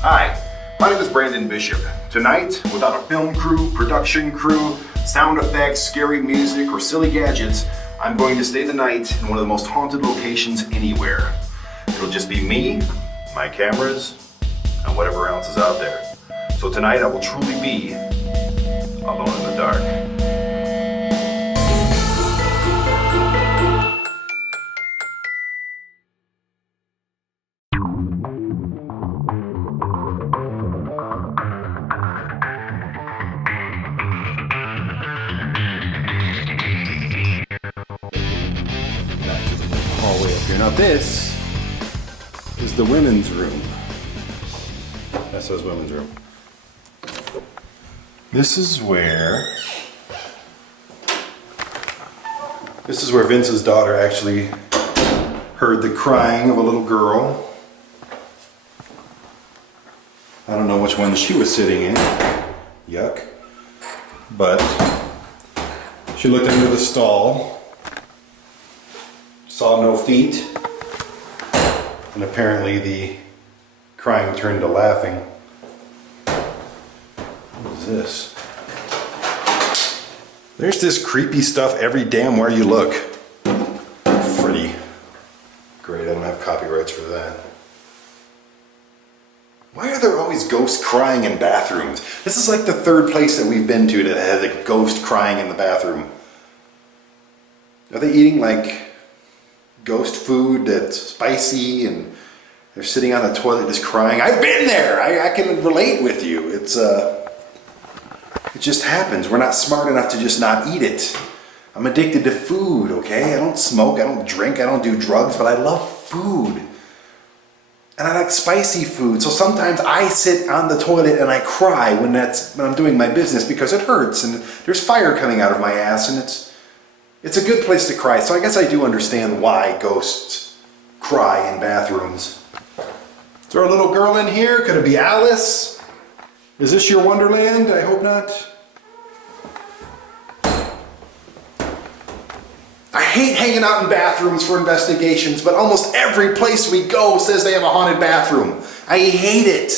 Hi, my name is Brandon Bishop. Tonight, without a film crew, production crew, sound effects, scary music, or silly gadgets, I'm going to stay the night in one of the most haunted locations anywhere. It'll just be me, my cameras, and whatever else is out there. So tonight I will truly be alone in the dark. Hallway up here. Now this is the women's room. That says women's room. This is where Vince's daughter actually heard the crying of a little girl. I don't know which one she was sitting in. Yuck. But she looked into the stall. Saw no feet, and apparently the crying turned to laughing. What is this? There's this creepy stuff every damn where you look. Pretty great, I don't have copyrights for that. Why are there always ghosts crying in bathrooms? This is like the third place that we've been to that has a ghost crying in the bathroom. Are they eating like ghost food that's spicy and they're sitting on the toilet just crying? I've been there! I can relate with you. It just happens. We're not smart enough to just not eat it. I'm addicted to food, okay? I don't smoke, I don't drink, I don't do drugs, but I love food. And I like spicy food. So sometimes I sit on the toilet and I cry when I'm doing my business because it hurts and there's fire coming out of my ass, and it's a good place to cry. So I guess I do understand why ghosts cry in bathrooms. Is there a little girl in here? Could it be Alice? Is this your Wonderland? I hope not. I hate hanging out in bathrooms for investigations, but almost every place we go says they have a haunted bathroom. I hate it.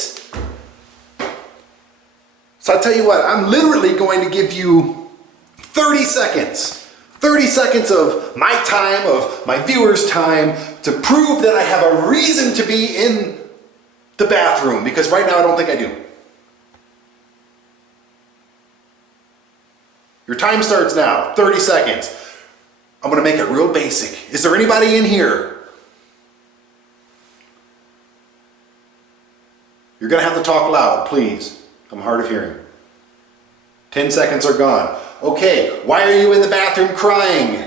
So I'll tell you what, I'm literally going to give you 30 seconds. 30 seconds of my time, of my viewers' time, to prove that I have a reason to be in the bathroom, because right now I don't think I do. Your time starts now, 30 seconds. I'm gonna make it real basic. Is there anybody in here? You're gonna have to talk loud, please. I'm hard of hearing. 10 seconds are gone. Okay, why are you in the bathroom crying?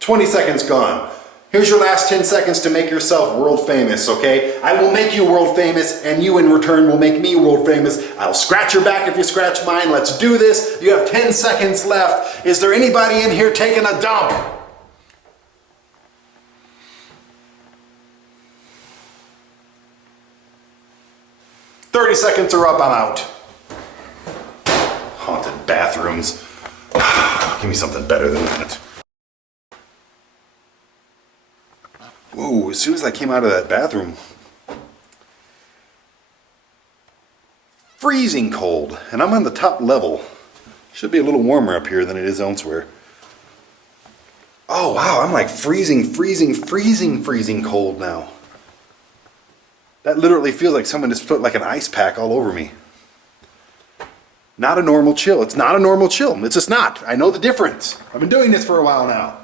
"20 seconds gone. Here's your last 10 seconds to make yourself world famous, okay? I will make you world famous, and you in return will make me world famous. I'll scratch your back if you scratch mine. Let's do this. You have 10 seconds left. Is there anybody in here taking a dump? "30 seconds are up, I'm out." Haunted bathrooms. Give me something better than that. Whoa, as soon as I came out of that bathroom, freezing cold, and I'm on the top level. Should be a little warmer up here than it is elsewhere. Oh wow, I'm like freezing cold now. That literally feels like someone just put like an ice pack all over me. Not a normal chill. It's not a normal chill. It's just not. I know the difference. I've been doing this for a while now.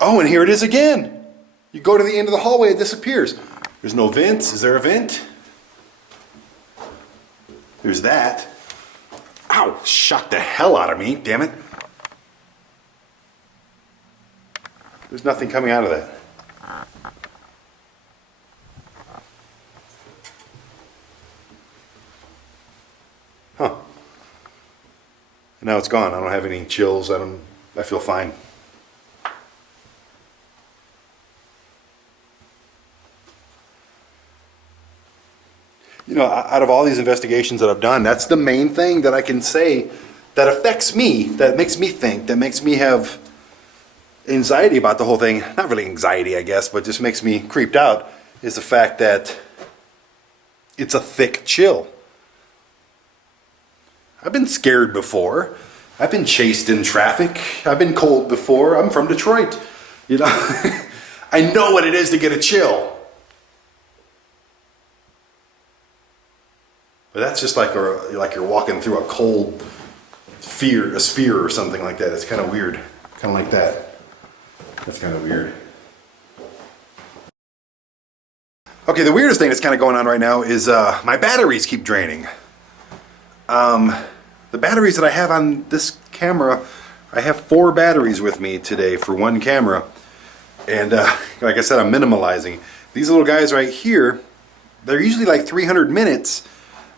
Oh, and here it is again. You go to the end of the hallway, it disappears. There's no vents. Is there a vent? There's that. Ow, shocked the hell out of me, damn it. There's nothing coming out of that. Huh. And now it's gone. I don't have any chills. I feel fine. You know, out of all these investigations that I've done, that's the main thing that I can say that affects me, that makes me think, that makes me have anxiety about the whole thing, not really anxiety, I guess, but just makes me creeped out, is the fact that it's a thick chill. I've been scared before. I've been chased in traffic. I've been cold before. I'm from Detroit. You know, I know what it is to get a chill. But that's just like you're walking through a cold sphere or something like that. It's kind of weird. Kind of like that. That's kind of weird. Okay, the weirdest thing that's kind of going on right now is my batteries keep draining. The batteries that I have on this camera, I have 4 batteries with me today for one camera. And like I said, I'm minimalizing. These little guys right here, they're usually like 300 minutes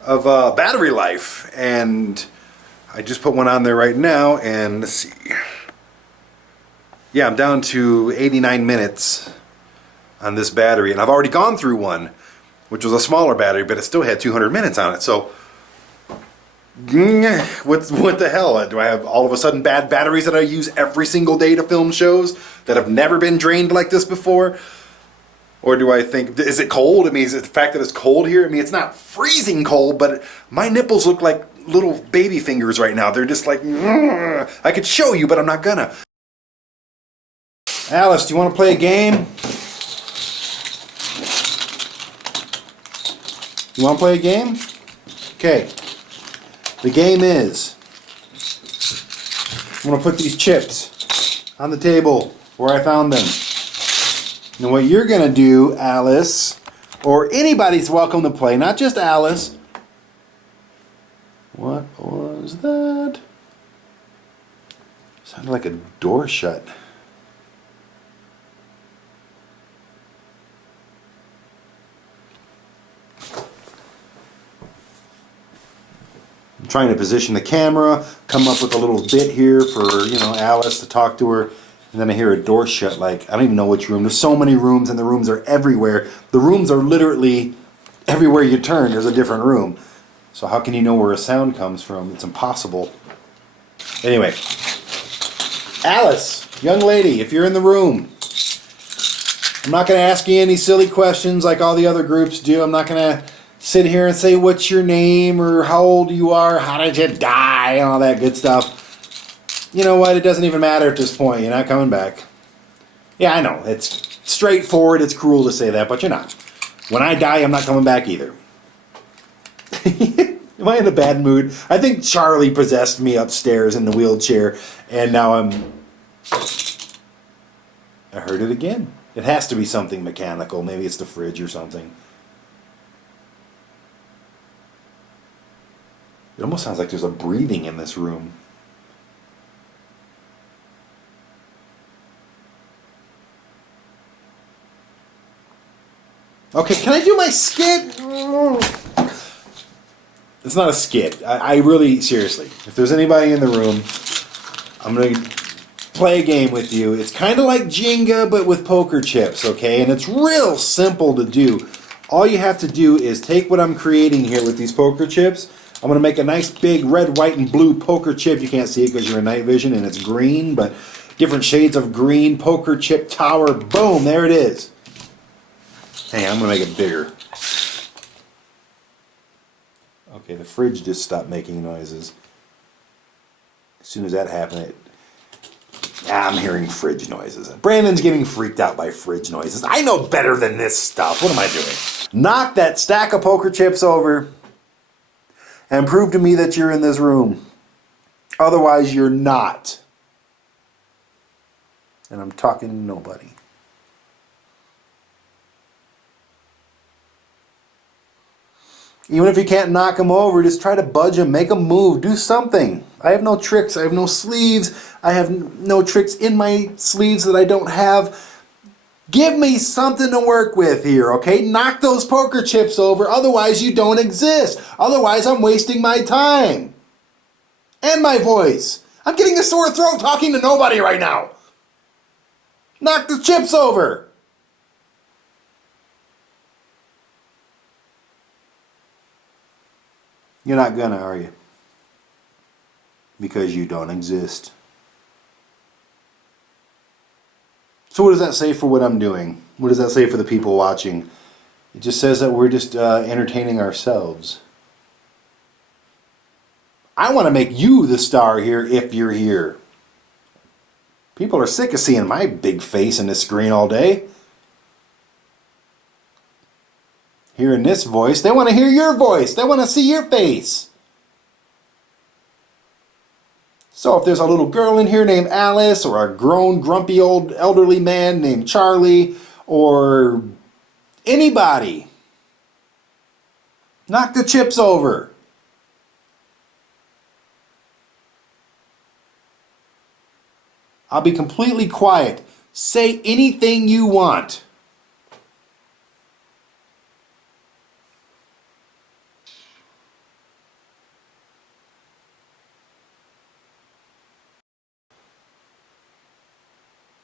of battery life. And I just put one on there right now, and let's see. Yeah, I'm down to 89 minutes on this battery. And I've already gone through one, which was a smaller battery, but it still had 200 minutes on it. So what the hell? Do I have all of a sudden bad batteries that I use every single day to film shows that have never been drained like this before? Or do I think, is it cold? I mean, is it the fact that it's cold here? I mean, it's not freezing cold, but my nipples look like little baby fingers right now. They're just like, I could show you, but I'm not gonna. Alice, do you want to play a game? You want to play a game? Okay. The game is, I'm going to put these chips on the table where I found them. And what you're going to do, Alice, or anybody's welcome to play, not just Alice. What was that? Sounded like a door shut. I'm trying to position the camera, come up with a little bit here for, you know, Alice to talk to her, and then I hear a door shut. Like, I don't even know which room. There's so many rooms, and the rooms are everywhere. The rooms are literally everywhere you turn, there's a different room. So how can you know where a sound comes from? It's impossible. Anyway, Alice, young lady, if you're in the room, I'm not going to ask you any silly questions like all the other groups do. I'm not going to sit here and say what's your name or how old you are, how did you die, and all that good stuff. You know what? It doesn't even matter at this point. You're not coming back. Yeah, I know. It's straightforward. It's cruel to say that, but you're not. When I die, I'm not coming back either. Am I in a bad mood? I think Charlie possessed me upstairs in the wheelchair, and now I heard it again. It has to be something mechanical. Maybe it's the fridge or something. It almost sounds like there's a breathing in this room. Okay, can I do my skit? It's not a skit. I really, seriously, if there's anybody in the room, I'm going to play a game with you. It's kind of like Jenga, but with poker chips, okay? And it's real simple to do. All you have to do is take what I'm creating here with these poker chips. I'm going to make a nice big red, white, and blue poker chip. You can't see it because you're in night vision and it's green, but different shades of green, poker chip tower. Boom, there it is. Hey, I'm going to make it bigger. Okay, the fridge just stopped making noises. As soon as that happened, I'm hearing fridge noises. Brandon's getting freaked out by fridge noises. I know better than this stuff. What am I doing? Knock that stack of poker chips over and prove to me that you're in this room. Otherwise, you're not. And I'm talking to nobody. Even if you can't knock them over, just try to budge them, make them move, do something. I have no tricks, I have no sleeves, I have no tricks in my sleeves that I don't have. Give me something to work with here, okay? Knock those poker chips over, otherwise you don't exist. Otherwise I'm wasting my time. And my voice. I'm getting a sore throat talking to nobody right now. Knock the chips over. You're not gonna, are you? Because you don't exist. So what does that say for what I'm doing? What does that say for the people watching? It just says that we're just entertaining ourselves. I want to make you the star here if you're here. People are sick of seeing my big face in the screen all day. Hearing this voice, they want to hear your voice. They want to see your face. So if there's a little girl in here named Alice, or a grown, grumpy old elderly man named Charlie, or anybody, knock the chips over. I'll be completely quiet. Say anything you want.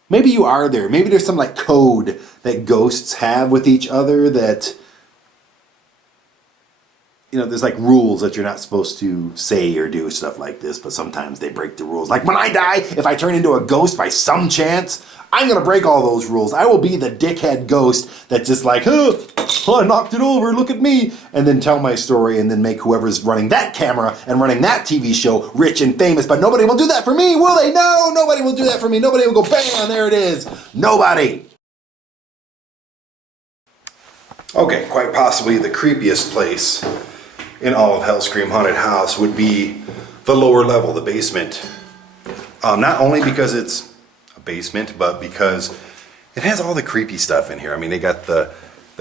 Maybe you are there. Maybe there's some like code that ghosts have with each other that, you know, there's like rules that you're not supposed to say or do stuff like this, but sometimes they break the rules. Like when I die, if I turn into a ghost by some chance, I'm going to break all those rules. I will be the dickhead ghost that's just like, oh, I knocked it over, look at me, and then tell my story and then make whoever's running that camera and running that TV show rich and famous. But nobody will do that for me, will they? No, nobody will do that for me. Nobody will go, bam, there it is. Nobody. Okay, quite possibly the creepiest place in all of Hellscream Haunted House would be the lower level, the basement. Not only because it's a basement, but because it has all the creepy stuff in here. I mean, they got the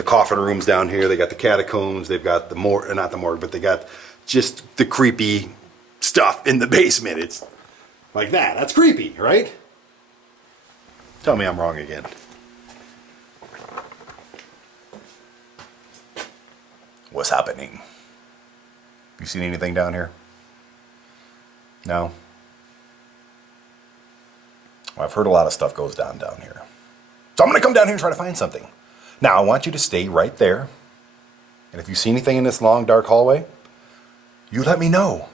coffin rooms down here, they got the catacombs, they've got the morgue, not the morgue, but they got just the creepy stuff in the basement. It's like that. That's creepy, right? Tell me I'm wrong again. What's happening? You seen anything down here? No? Well, I've heard a lot of stuff goes down here. So I'm going to come down here and try to find something. Now, I want you to stay right there. And if you see anything in this long, dark hallway, you let me know.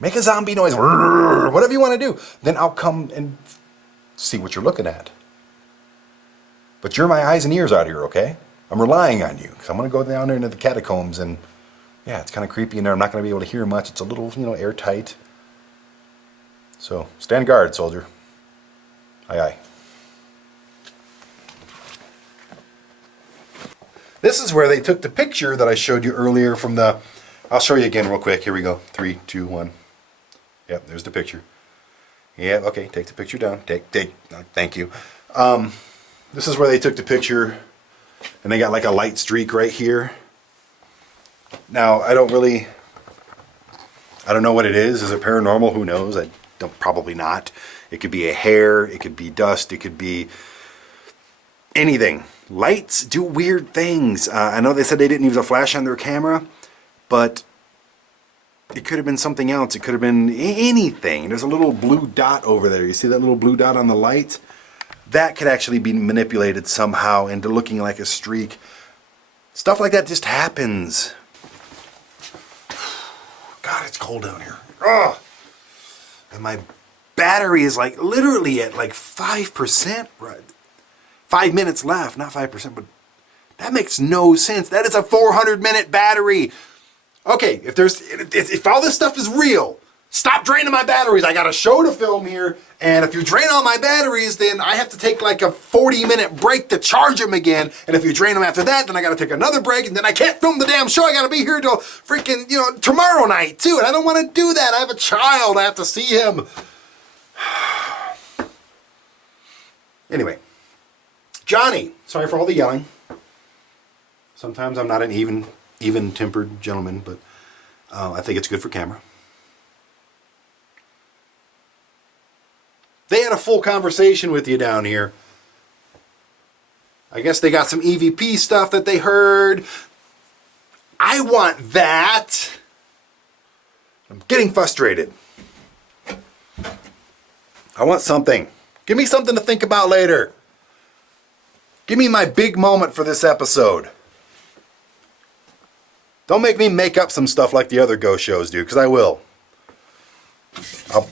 Make a zombie noise, whatever you want to do. Then I'll come and see what you're looking at. But you're my eyes and ears out here, okay? I'm relying on you, because I'm going to go down there into the catacombs, and yeah, it's kind of creepy in there. I'm not going to be able to hear much. It's a little, airtight. So, stand guard, soldier. Aye, aye. This is where they took the picture that I showed you earlier from the... I'll show you again real quick. Here we go. 3, 2, 1. Yep, there's the picture. Yeah, okay, take the picture down. Thank you. This is where they took the picture, and they got like a light streak right here. Now, I don't know what it is. Is it paranormal? Who knows? I don't, probably not. It could be a hair, it could be dust, it could be anything. Lights do weird things. I know they said they didn't use a flash on their camera, but it could have been something else. It could have been anything. There's a little blue dot over there. You see that little blue dot on the light? That could actually be manipulated somehow into looking like a streak. Stuff like that just happens. God, it's cold down here. Ugh. And my battery is like literally at like 5%. Right? 5 minutes left, not 5%, but that makes no sense. That is a 400-minute battery. Okay, if all this stuff is real, stop draining my batteries. I got a show to film here, and if you drain all my batteries, then I have to take like a 40-minute break to charge them again. And if you drain them after that, then I got to take another break, and then I can't film the damn show. I got to be here till freaking, tomorrow night too, and I don't want to do that. I have a child. I have to see him. Anyway, Johnny, sorry for all the yelling. Sometimes I'm not an even-tempered gentleman, but I think it's good for camera. They had a full conversation with you down here. I guess they got some EVP stuff that they heard. I want that. I'm getting frustrated. I want something. Give me something to think about later. Give me my big moment for this episode. Don't make me make up some stuff like the other ghost shows do, because I will.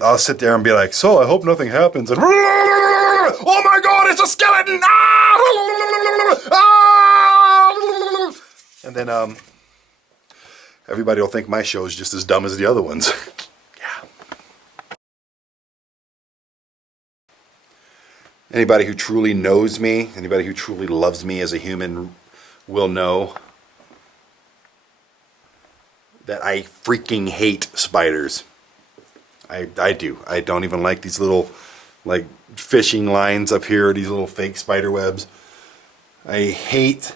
I'll sit there and be like, so I hope nothing happens. And Oh my God, it's a skeleton! And then everybody will think my show is just as dumb as the other ones. Yeah. Anybody who truly knows me, anybody who truly loves me as a human will know that I freaking hate spiders. I do. I don't even like these little like fishing lines up here, these little fake spider webs. I hate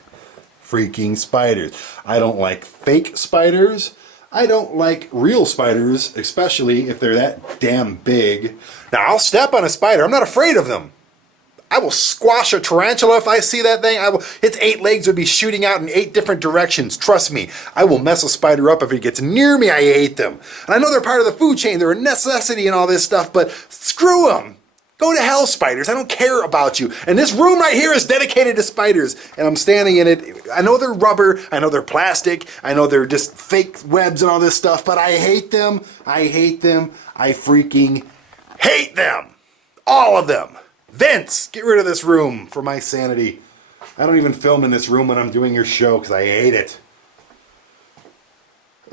freaking spiders. I don't like fake spiders. I don't like real spiders, especially if they're that damn big. Now, I'll step on a spider. I'm not afraid of them. I will squash a tarantula if I see that thing. Its 8 legs would be shooting out in 8 different directions. Trust me, I will mess a spider up if it gets near me. I hate them. And I know they're part of the food chain. They're a necessity and all this stuff, but screw them. Go to hell, spiders. I don't care about you. And this room right here is dedicated to spiders. And I'm standing in it. I know they're rubber. I know they're plastic. I know they're just fake webs and all this stuff, but I hate them. I hate them. I freaking hate them. All of them. Vince, get rid of this room for my sanity. I don't even film in this room when I'm doing your show because I hate it.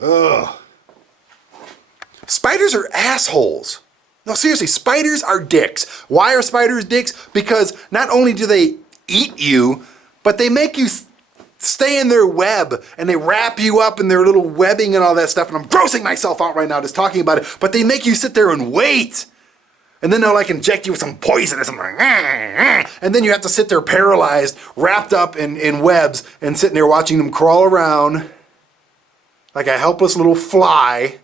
Ugh. Spiders are assholes. No, seriously, spiders are dicks. Why are spiders dicks? Because not only do they eat you, but they make you stay in their web and they wrap you up in their little webbing and all that stuff. And I'm grossing myself out right now just talking about it. But they make you sit there and wait. And then they'll like inject you with some poison or something. And then you have to sit there paralyzed, wrapped up in webs, and sitting there watching them crawl around like a helpless little fly.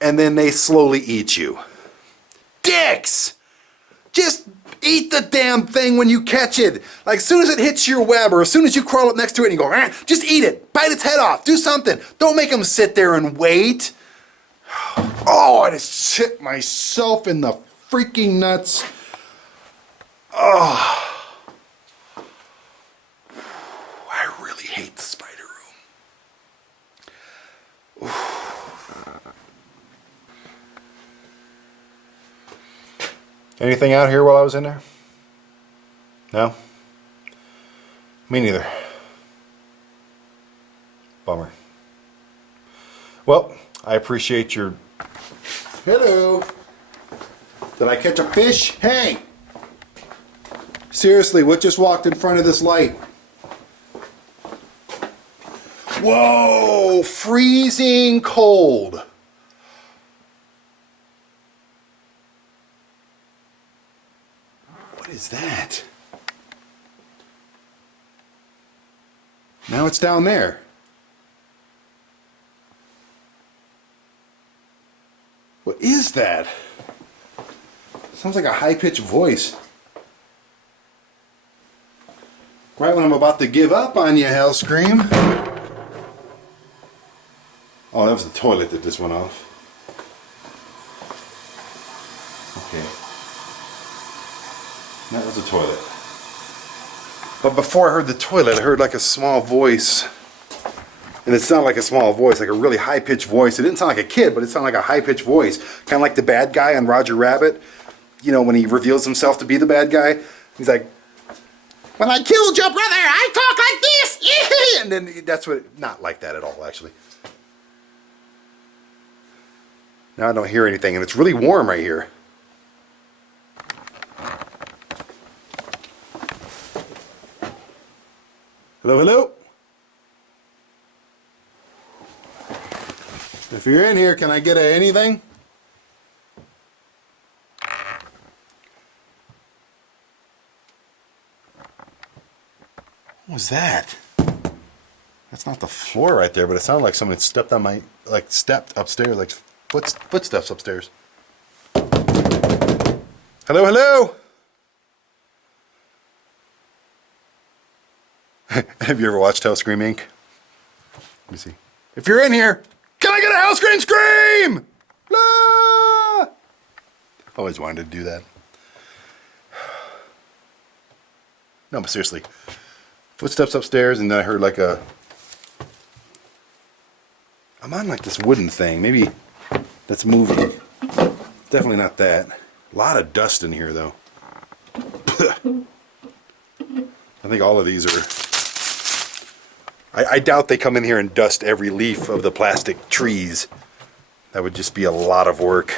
And then they slowly eat you. Dicks! Just eat the damn thing when you catch it. Like as soon as it hits your web or as soon as you crawl up next to it and you go, just eat it. Bite its head off. Do something. Don't make them sit there and wait. Oh, I just hit myself in the freaking nuts. Oh, I really hate the spider room. Anything out here while I was in there? No? Me neither. Bummer. Well, I appreciate your... Hello. Did I catch a fish? Hey! Seriously, what just walked in front of this light? Whoa! Freezing cold. What is that? Now it's down there. What is that? Sounds like a high-pitched voice. Right when I'm about to give up on you, Hellscream. Oh, that was the toilet that just went off. Okay. That was the toilet. But before I heard the toilet, I heard like a small voice. And it sounded like a small voice, like a really high-pitched voice. It didn't sound like a kid, but it sounded like a high-pitched voice. Kind of like the bad guy on Roger Rabbit. You know, when he reveals himself to be the bad guy. He's like, when I killed your brother, I talk like this! And then that's what, not like that at all, actually. Now I don't hear anything, and it's really warm right here. Hello, hello? If you're in here, can I get anything? What was that? That's not the floor right there, but it sounded like someone stepped on my, like stepped upstairs, like footsteps upstairs. Hello, hello? Have you ever watched Hellscream Inc? Let me see. If you're in here, can I get a Hellscream scream? La! Always wanted to do that. No, but seriously. Footsteps upstairs, and then I heard like a... I'm on like this wooden thing. Maybe that's moving. Definitely not that. A lot of dust in here, though. I think all of these are... I doubt they come in here and dust every leaf of the plastic trees. That would just be a lot of work.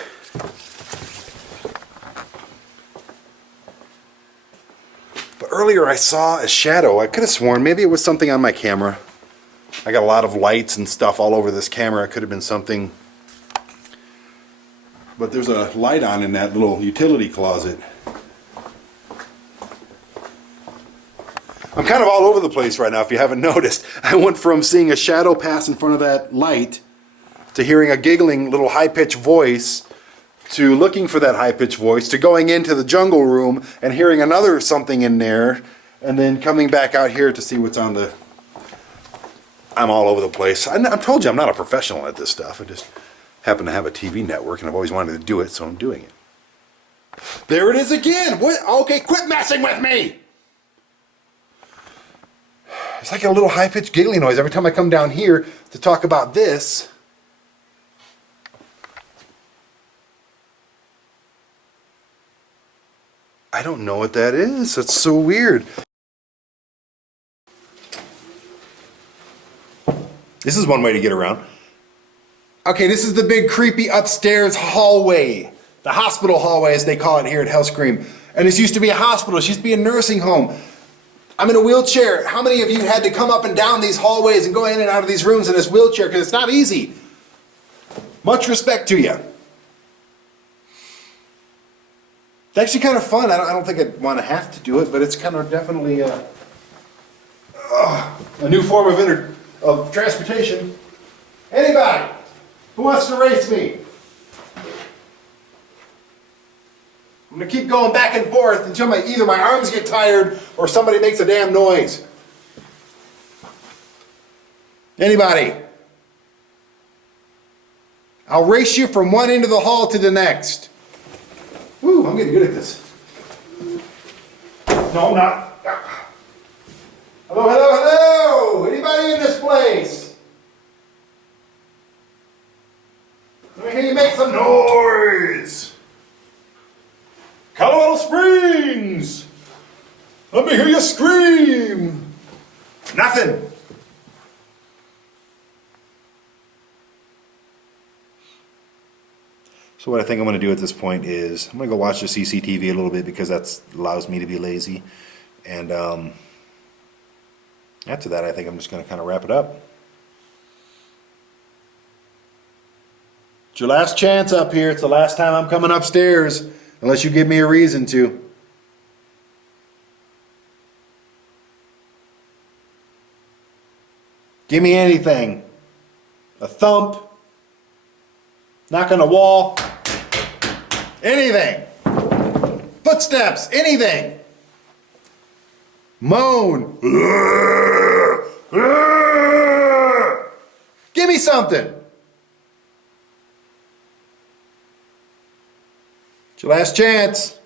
But earlier I saw a shadow. I could have sworn maybe it was something on my camera. I got a lot of lights and stuff all over this camera. It could have been something. But there's a light on in that little utility closet. I'm kind of all over the place right now, if you haven't noticed. I went from seeing a shadow pass in front of that light to hearing a giggling little high-pitched voice to looking for that high-pitched voice to going into the jungle room and hearing another something in there and then coming back out here to see what's on the... I'm all over the place. I told you I'm not a professional at this stuff. I just happen to have a TV network and I've always wanted to do it, so I'm doing it. There it is again! What? Okay, quit messing with me! It's like a little high-pitched giggling noise every time I come down here to talk about this. I don't know what that is. That's so weird. This is one way to get around. Okay, this is the big creepy upstairs hallway. The hospital hallway, as they call it here at Hellscream. And this used to be a hospital. This used to be a nursing home. I'm in a wheelchair. How many of you had to come up and down these hallways and go in and out of these rooms in this wheelchair? Because it's not easy. Much respect to you. It's actually kind of fun. I don't think I'd want to have to do it, but it's kind of definitely a new form of transportation. Anybody who wants to race me? I'm going to keep going back and forth until either my arms get tired or somebody makes a damn noise. Anybody? I'll race you from one end of the hall to the next. Woo, I'm getting good at this. No, I'm not. Hello, hello, hello! Anybody in this place? Let me hear you make some noise. Colorado Springs! Let me hear you scream! Nothing! So what I think I'm going to do at this point is I'm going to go watch the CCTV a little bit because that allows me to be lazy. And after that, I think I'm just going to kind of wrap it up. It's your last chance up here. It's the last time I'm coming upstairs. Unless you give me a reason to. Give me anything. A thump. Knock on a wall. Anything. Footsteps. Anything. Moan. Give me something. It's your last chance.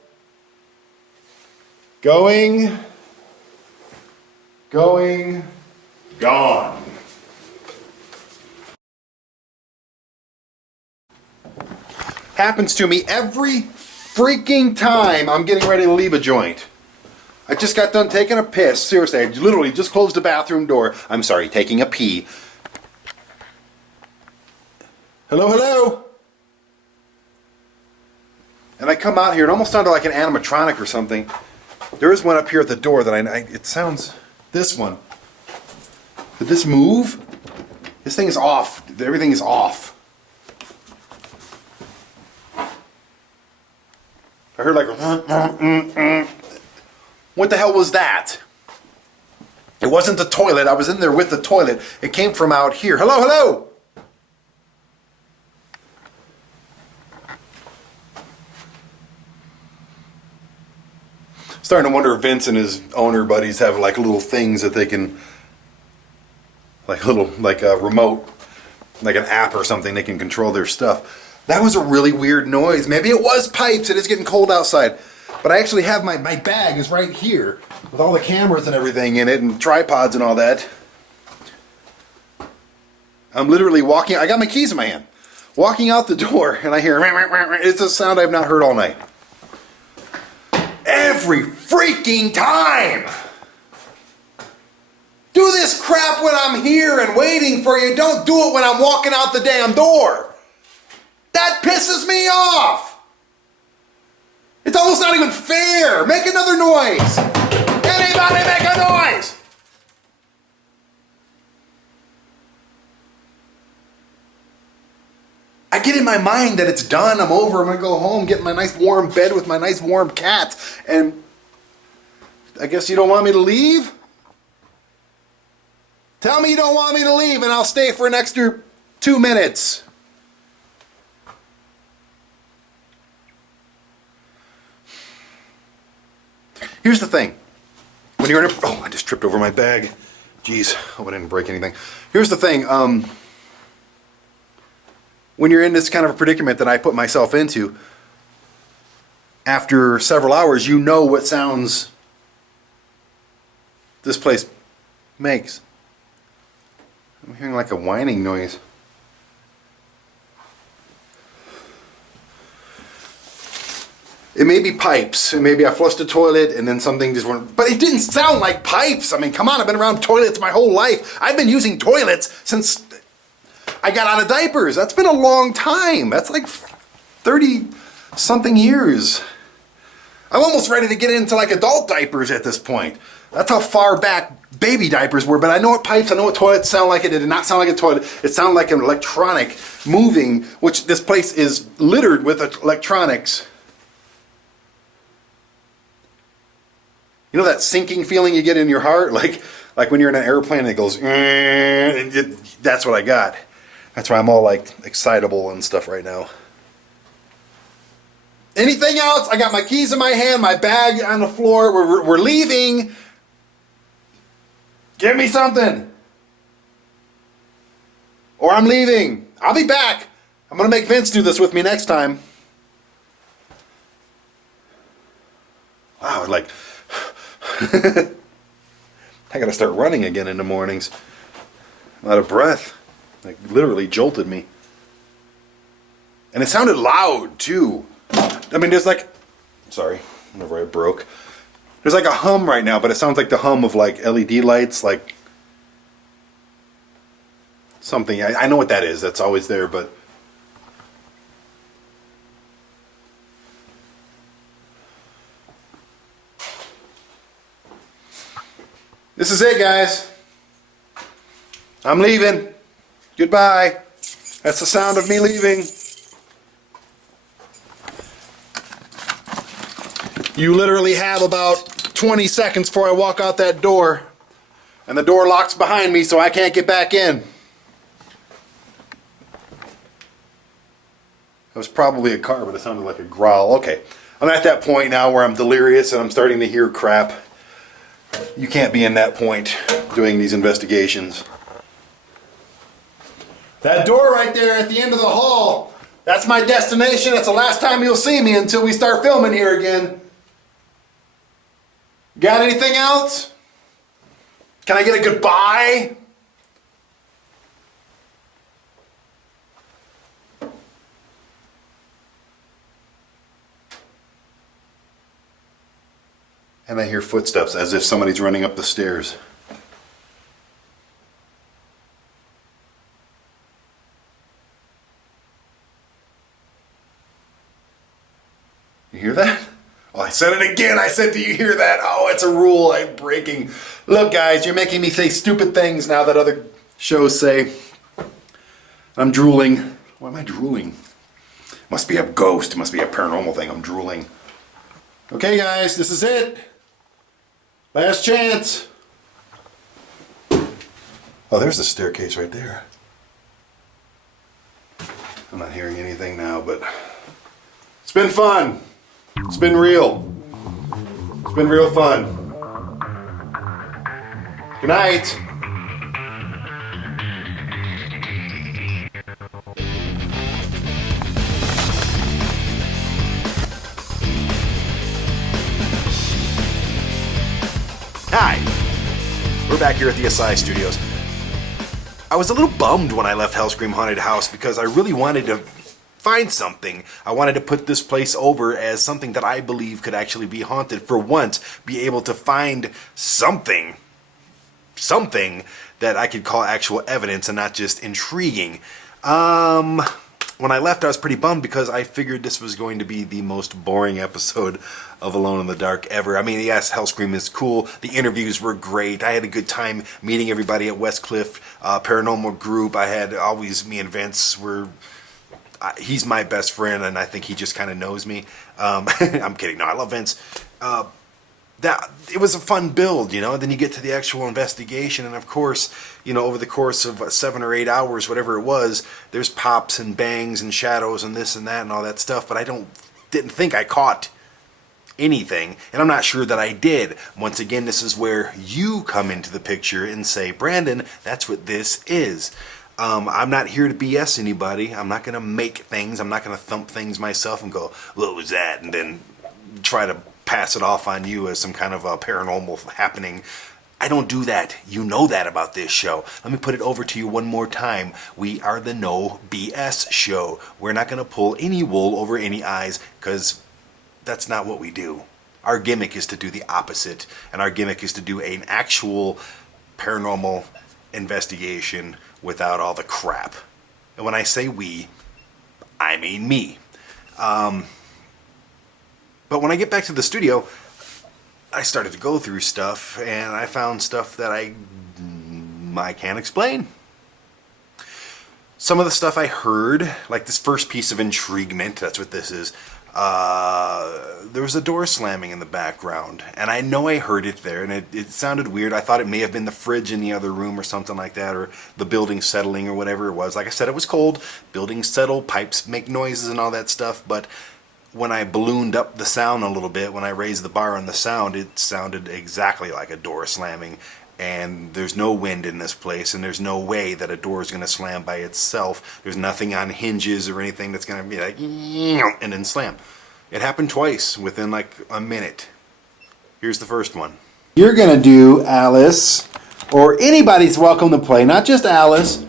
Going, gone. Happens to me every freaking time I'm getting ready to leave a joint. I just got done taking a piss. Seriously, I literally just closed the bathroom door. I'm sorry, taking a pee. Hello, hello. And I come out here, it almost sounded like an animatronic or something. There is one up here at the door that it sounds, this one. Did this move? This thing is off. Everything is off. I heard like, what the hell was that? It wasn't the toilet. I was in there with the toilet. It came from out here. Hello, hello! Starting to wonder if Vince and his owner buddies have like little things that they can, like a remote, like an app or something, they can control their stuff. That was a really weird noise. Maybe it was pipes. It is getting cold outside. But I actually have my bag is right here with all the cameras and everything in it and tripods and all that. I'm literally walking. I got my keys in my hand. Walking out the door and I hear, it's a sound I've not heard all night. every freaking time. Do this crap when I'm here and waiting for you. Don't do it when I'm walking out the damn door. That pisses me off. It's almost not even fair. Make another noise. Anybody make a noise? I get in my mind that it's done, I'm over, I'm gonna go home, get in my nice warm bed with my nice warm cat, and I guess you don't want me to leave? Tell me you don't want me to leave and I'll stay for an extra 2 minutes. Here's the thing. When you're in a... Oh, I just tripped over my bag. Jeez, hope I didn't break anything. Here's the thing. When you're in this kind of a predicament that I put myself into, after several hours, you know what sounds this place makes. I'm hearing like a whining noise. It may be pipes. It may be I flushed the toilet and then something just went... But it didn't sound like pipes. I mean, come on, I've been around toilets my whole life. I've been using toilets since I got out of diapers. That's been a long time. That's like 30-something years. I'm almost ready to get into like adult diapers at this point. That's how far back baby diapers were, but I know what pipes, I know what toilets sound like. It did not sound like a toilet. It sounded like an electronic moving, which this place is littered with electronics. You know that sinking feeling you get in your heart? Like when you're in an airplane and it goes, that's what I got. That's why I'm all like excitable and stuff right now. Anything else? I got my keys in my hand, my bag on the floor. We're leaving. Give me something. Or I'm leaving. I'll be back. I'm going to make Vince do this with me next time. Wow, like... I got to start running again in the mornings. I'm out of breath. Like, literally jolted me. And it sounded loud, too. I mean, there's like... Sorry, whenever I broke. There's like a hum right now, but it sounds like the hum of like LED lights, like... Something. I know what that is. That's always there, but... This is it, guys. I'm leaving. Goodbye. That's the sound of me leaving. You literally have about 20 seconds before I walk out that door. And the door locks behind me, so I can't get back in. It was probably a car, but it sounded like a growl. Okay. I'm at that point now where I'm delirious and I'm starting to hear crap. You can't be in that point doing these investigations. That door right there at the end of the hall, that's my destination. That's the last time you'll see me until we start filming here again. Got anything else? Can I get a goodbye? And I hear footsteps as if somebody's running up the stairs. You hear that? Oh, I said it again. I said, do you hear that? Oh, it's a rule I'm breaking. Look, guys, you're making me say stupid things now that other shows say. I'm drooling. Why am I drooling? Must be a ghost. It must be a paranormal thing. I'm drooling. Okay, guys, this is it. Last chance. Oh, there's the staircase right there. I'm not hearing anything now, but it's been fun. It's been real. It's been real fun. Good night. Hi, we're back here at the SI Studios. I was a little bummed when I left Hellscream Haunted House because I really wanted to find something. I wanted to put this place over as something that I believe could actually be haunted. For once, be able to find something that I could call actual evidence and not just intriguing. When I left, I was pretty bummed because I figured this was going to be the most boring episode of Alone in the Dark ever. I mean, yes, Hellscream is cool. The interviews were great. I had a good time meeting everybody at Westcliff Paranormal Group. Me and Vince were... he's my best friend, and I think he just kind of knows me. I'm kidding. No, I love Vince. That it was a fun build, you know. Then you get to the actual investigation, and of course, you know, over the course of 7 or 8 hours, whatever it was, there's pops and bangs and shadows and this and that and all that stuff. But I didn't think I caught anything, and I'm not sure that I did. Once again, this is where you come into the picture and say, Brandon, that's what this is. I'm not here to BS anybody. I'm not going to make things. I'm not going to thump things myself and go, what was that? And then try to pass it off on you as some kind of a paranormal happening. I don't do that. You know that about this show. Let me put it over to you one more time. We are the No BS show. We're not going to pull any wool over any eyes because that's not what we do. Our gimmick is to do the opposite, and our gimmick is to do an actual paranormal investigation without all the crap. And when I say we, I mean me. But when I get back to the studio, I started to go through stuff, and I found stuff that I can't explain. Some of the stuff I heard, like this first piece of intriguement, that's what this is, there was a door slamming in the background, and I know I heard it there, and it sounded weird. I thought it may have been the fridge in the other room or something like that, or the building settling or whatever it was. Like I said, it was cold. Buildings settle, pipes make noises and all that stuff, but when I ballooned up the sound a little bit, when I raised the bar on the sound, it sounded exactly like a door slamming. And there's no wind in this place, and there's no way that a door is going to slam by itself. There's nothing on hinges or anything that's going to be like, and then slam. It happened twice within like a minute. Here's the first one. You're going to do Alice, or anybody's welcome to play, not just Alice.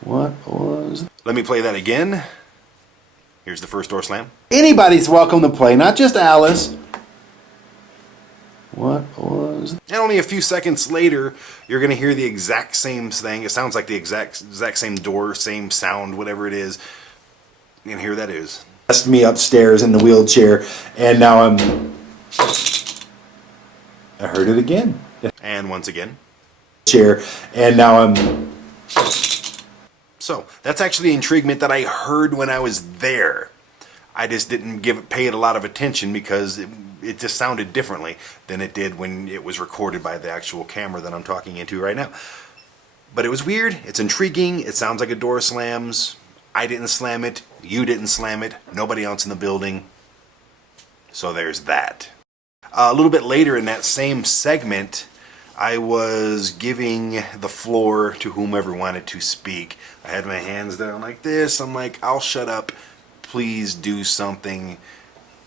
What was... Let me play that again. Here's the first door slam. Anybody's welcome to play, not just Alice. What was... And only a few seconds later, you're going to hear the exact same thing. It sounds like the exact same door, same sound, whatever it is. And here that is. Me upstairs in the wheelchair, and now I heard it again. And once again. Chair, and now I'm... So, that's actually intriguement that I heard when I was there. I just didn't pay it a lot of attention because it just sounded differently than it did when it was recorded by the actual camera that I'm talking into right now. But it was weird. It's intriguing. It sounds like a door slams. I didn't slam it. You didn't slam it. Nobody else in the building. So there's that. A little bit later in that same segment, I was giving the floor to whomever wanted to speak. I had my hands down like this. I'm like, I'll shut up. Please do something.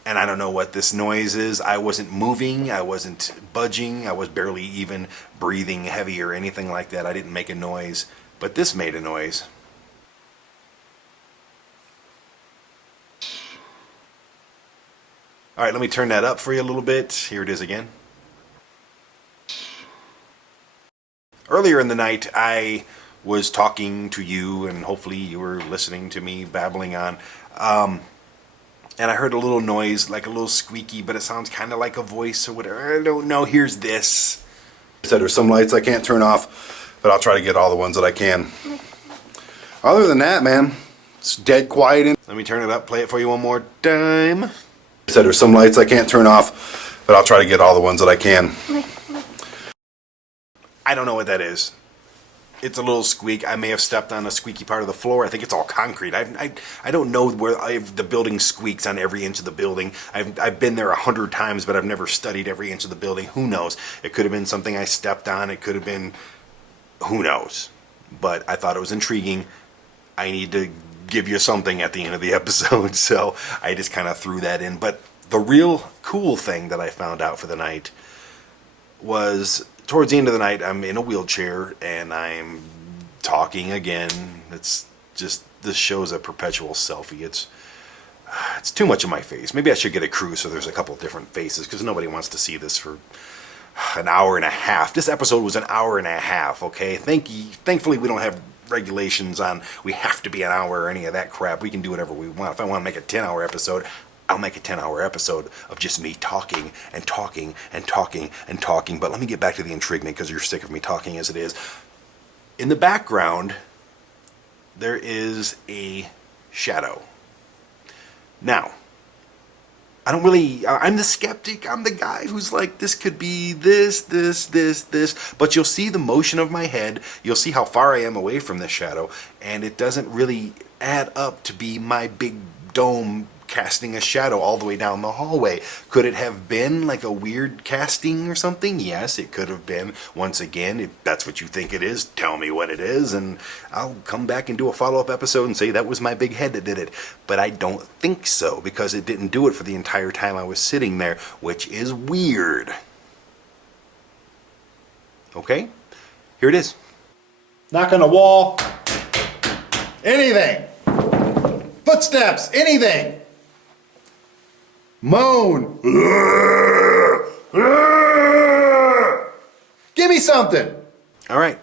And I don't know what this noise is. I wasn't moving. I wasn't budging. I was barely even breathing heavy or anything like that. I didn't make a noise. But this made a noise. All right, let me turn that up for you a little bit. Here it is again. Earlier in the night, I was talking to you, and hopefully you were listening to me babbling on. And I heard a little noise, like a little squeaky, but it sounds kind of like a voice or whatever. I don't know. Here's this. I said there's some lights I can't turn off, but I'll try to get all the ones that I can. Other than that, man, it's dead quiet. Let me turn it up, play it for you one more time. I said there's some lights I can't turn off, but I'll try to get all the ones that I can. I don't know what that is. It's a little squeak. I may have stepped on a squeaky part of the floor. I think it's all concrete. I don't know where the building squeaks on every inch of the building. I've been there 100 times, but I've never studied every inch of the building. Who knows? It could have been something I stepped on. It could have been... who knows? But I thought it was intriguing. I need to give you something at the end of the episode, so I just kind of threw that in. But the real cool thing that I found out for the night was... towards the end of the night, I'm in a wheelchair, and I'm talking again. It's just this show's a perpetual selfie. It's too much of my face. Maybe I should get a crew so there's a couple different faces, because nobody wants to see this for an hour and a half. This episode was an hour and a half, okay? Thankfully, we don't have regulations on we have to be an hour or any of that crap. We can do whatever we want. If I want to make a 10-hour episode, I'll make a 10-hour episode of just me talking and talking and talking and talking. But let me get back to the intriguement, because you're sick of me talking as it is. In the background, there is a shadow. Now, I'm the skeptic. I'm the guy who's like, this could be this. But you'll see the motion of my head. You'll see how far I am away from this shadow. And it doesn't really add up to be my big dome casting a shadow all the way down the hallway. Could it have been like a weird casting or something? Yes, it could have been. Once again, if that's what you think it is, tell me what it is, and I'll come back and do a follow-up episode and say that was my big head that did it. But I don't think so, because it didn't do it for the entire time I was sitting there, which is weird. Okay, here it is. Knock on a wall. Anything. Footsteps. Anything. Moan. Give me something. All right.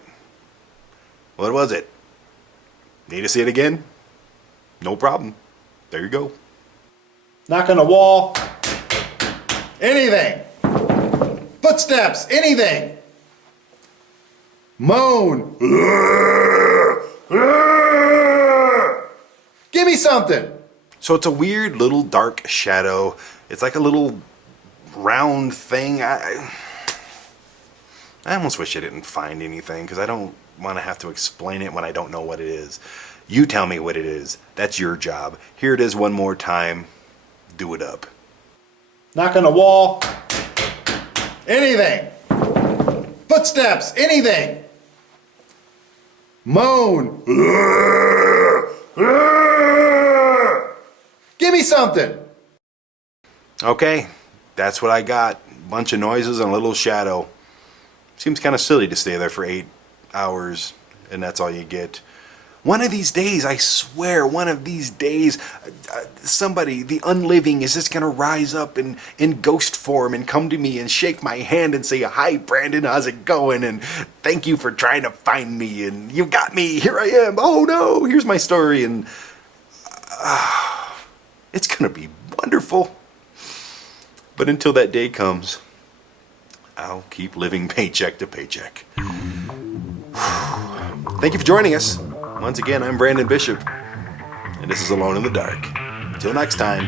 What was it? Need to see it again? No problem. There you go. Knock on a wall. Anything. Footsteps. Anything. Moan. Give me something. So it's a weird little dark shadow. It's like a little round thing. I almost wish I didn't find anything, because I don't want to have to explain it when I don't know what it is. You tell me what it is. That's your job. Here it is one more time. Do it up. Knock on a wall. Anything. Footsteps. Anything. Moan. Give me something. Okay, that's what I got. Bunch of noises and a little shadow. Seems kind of silly to stay there for 8 hours and that's all you get. One of these days, I swear, one of these days, somebody, the unliving, is just going to rise up in ghost form and come to me and shake my hand and say, "Hi, Brandon, how's it going? And thank you for trying to find me. And you got me. Here I am. Oh, no, here's my story." And it's going to be wonderful. But until that day comes, I'll keep living paycheck to paycheck. Thank you for joining us. Once again, I'm Brandon Bishop, and this is Alone in the Dark. Until next time,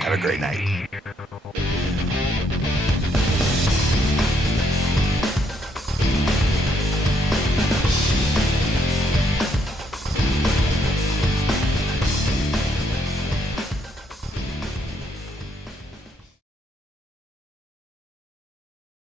have a great night.